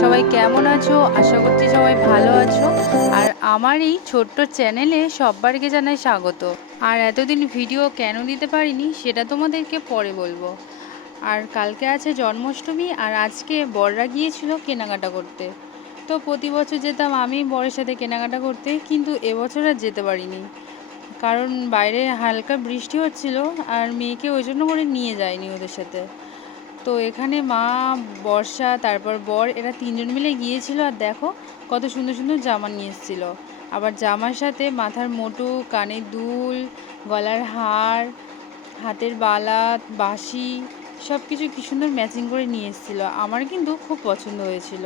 সবাই কেমন আছো? আশা করছি সবাই ভালো আছো। আর আমার এই ছোট্ট চ্যানেলে সব্বারকে জানাই স্বাগত। আর এতদিন ভিডিও কেন দিতে পারিনি, সেটা তোমাদেরকে পরে বলব। আর কালকে আছে জন্মাষ্টমী, আর আজকে বড়রা গিয়েছিল কেনাকাটা করতে। তো প্রতি বছর যেতাম আমি বরের সাথে কেনাকাটা করতে, কিন্তু এবছর আর যেতে পারিনি। কারণ বাইরে হালকা বৃষ্টি হচ্ছিল, আর মেয়েকে ওই জন্য করে নিয়ে যায়নি ওদের সাথে। তো এখানে মা, বর্ষা, তারপর বর, এরা তিনজন মিলে গিয়েছিল আর দেখো কত সুন্দর সুন্দর জামা নিয়ে এসেছিল। আবার জামার সাথে মাথার মোটু, কানের দুল, গলার হার, হাতের বালা, বাঁশি সব কিছু কী সুন্দর ম্যাচিং করে নিয়ে এসেছিল। আমার কিন্তু খুব পছন্দ হয়েছিল।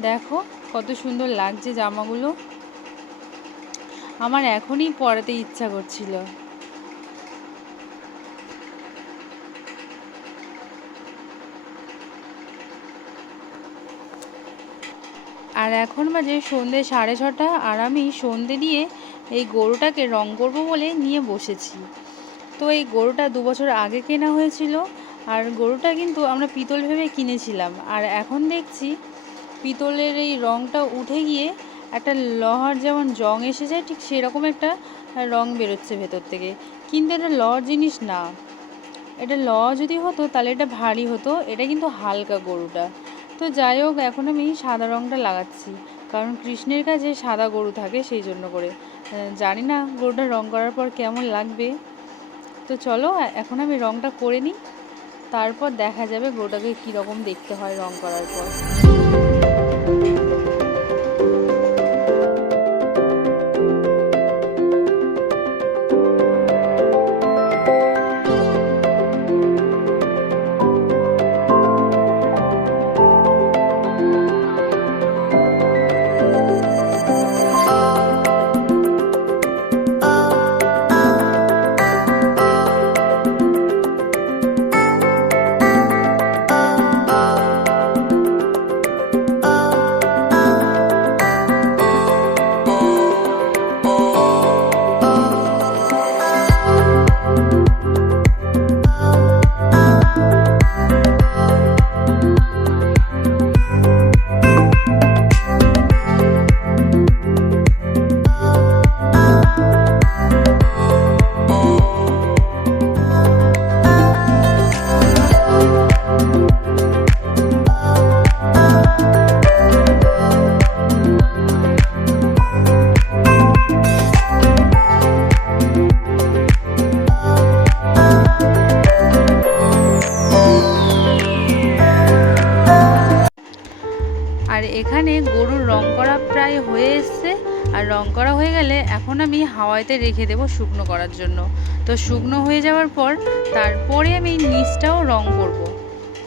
দেখো কত সুন্দর লাগছে জামাগুলো। আমার এখনই পরাতে ইচ্ছা করছিল। আর এখন বাজে সন্ধে সাড়ে ছটা আর আমি সন্ধে দিয়ে এই গরুটাকে রং করব বলে নিয়ে বসেছি। তো এই গরুটা দু বছর আগে কেনা হয়েছিল আর গরুটা কিন্তু আমরা পিতল ভেবে কিনেছিলাম। আর এখন দেখছি পিতলের এই রংটা উঠে গিয়ে একটা লহার যেমন জং এসে যায়, ঠিক সেরকম একটা রং বেরোচ্ছে ভেতর থেকে। কিন্তু এটা লর জিনিস না। এটা ল যদি হতো তাহলে এটা ভারী হতো। এটা কিন্তু হালকা গরুটা। তো যাই হোক এখন আমি সাদা রঙটা লাগাচ্ছি। কারণ কৃষ্ণের কাছে সাদা গরু থাকে সেই জন্য করে। জানি না গরুটা রং করার পর কেমন লাগবে। তো চলো এখন আমি রংটা করে নিই। তারপর দেখা যাবে গরুটাকে কীরকম দেখতে হয় রং করার পর। এখানে গরুর রং করা প্রায় হয়ে এসছে আর রং করা হয়ে গেলে এখন আমি হাওয়াতে রেখে দেবো শুকনো করার জন্য তো শুকনো হয়ে যাওয়ার পর তারপরে আমি নিচটাও রং করব।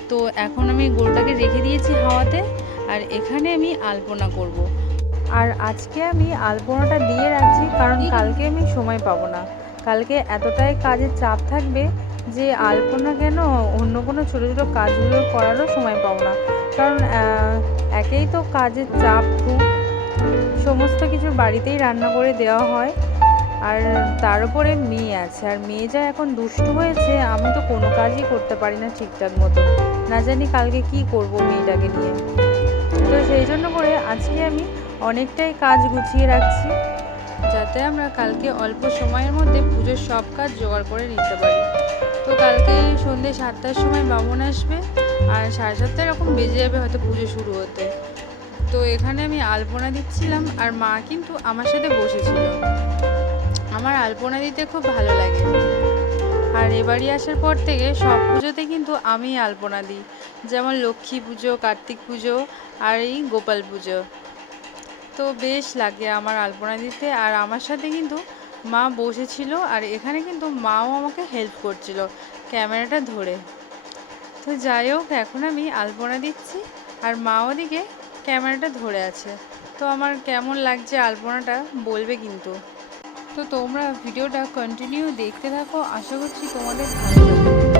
তো এখন আমি গরুটাকে রেখে দিয়েছি হাওয়াতে আর এখানে আমি আলপনা করব। আর আজকে আমি আলপনাটা দিয়ে রাখছি কারণ কালকে আমি সময় পাবো না কালকে এতটাই কাজের চাপ থাকবে যে আলপনা কেন অন্য কোনো ছোটো ছোটো কাজগুলো করারও সময় পাবো না? কারণ একেই তো কাজের চাপ খুব। সমস্ত কিছু বাড়িতেই রান্না করে দেওয়া হয়। আর তার উপরে মেয়ে আছে। আর মেয়ে যা এখন দুষ্টু হয়েছে, আমি তো কোনো কাজই করতে পারি না ঠিকঠাক মতো। না জানি কালকে কি করব মেয়েটাকে নিয়ে। তো সেই জন্য করে আজকে আমি অনেকটাই কাজ গুছিয়ে রাখছি। যাতে আমরা কালকে অল্প সময়ের মধ্যে পুজোর সব কাজ জোগাড় করে নিতে পারি। সন্ধ্যে সাতটার সময় বামন আসবে আর সাড়ে সাতটা এরকম বেজে যাবে হয়তো পুজো শুরু হতে। তো এখানে আমি আলপনা দিচ্ছিলাম আর মা কিন্তু আমার সাথে বসেছিল। আমার আলপনা দিতে খুব ভালো লাগে। আর এবারই আসার পর থেকে সব পুজোতে কিন্তু আমি আলপনা দিই। যেমন লক্ষ্মী পুজো, কার্তিক পুজো আর এই গোপাল পুজো। তো বেশ লাগে আমার আলপনা দিতে আর আমার সাথে কিন্তু মা বসেছিল আর এখানে কিন্তু মাও আমাকে হেল্প করছিল। ক্যামেরাটা ধরে। তো যাই হোক, এখন আমি আলপনা দিচ্ছি আর মা ওদিকে ক্যামেরাটা ধরে আছে। তো আমার কেমন লাগছে আলপনাটা বলবে কিন্তু। তো তোমরা ভিডিওটা কন্টিনিউ দেখতে থাকো। আশা করছি তোমাদের ভালো লাগবে।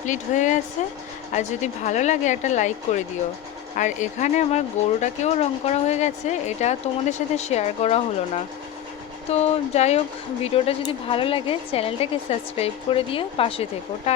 কমপ্লিট হয়ে গেছে, আর যদি ভালো লাগে একটা লাইক করে দিও। আর এখানে আমার গরুটাকেও রং করা হয়ে গেছে, এটা তোমাদের সাথে শেয়ার করা হলো না। তো যাই হোক, ভিডিওটা যদি ভালো লাগে চ্যানেলটাকে সাবস্ক্রাইব করে দিয়ে পাশে থেকো টা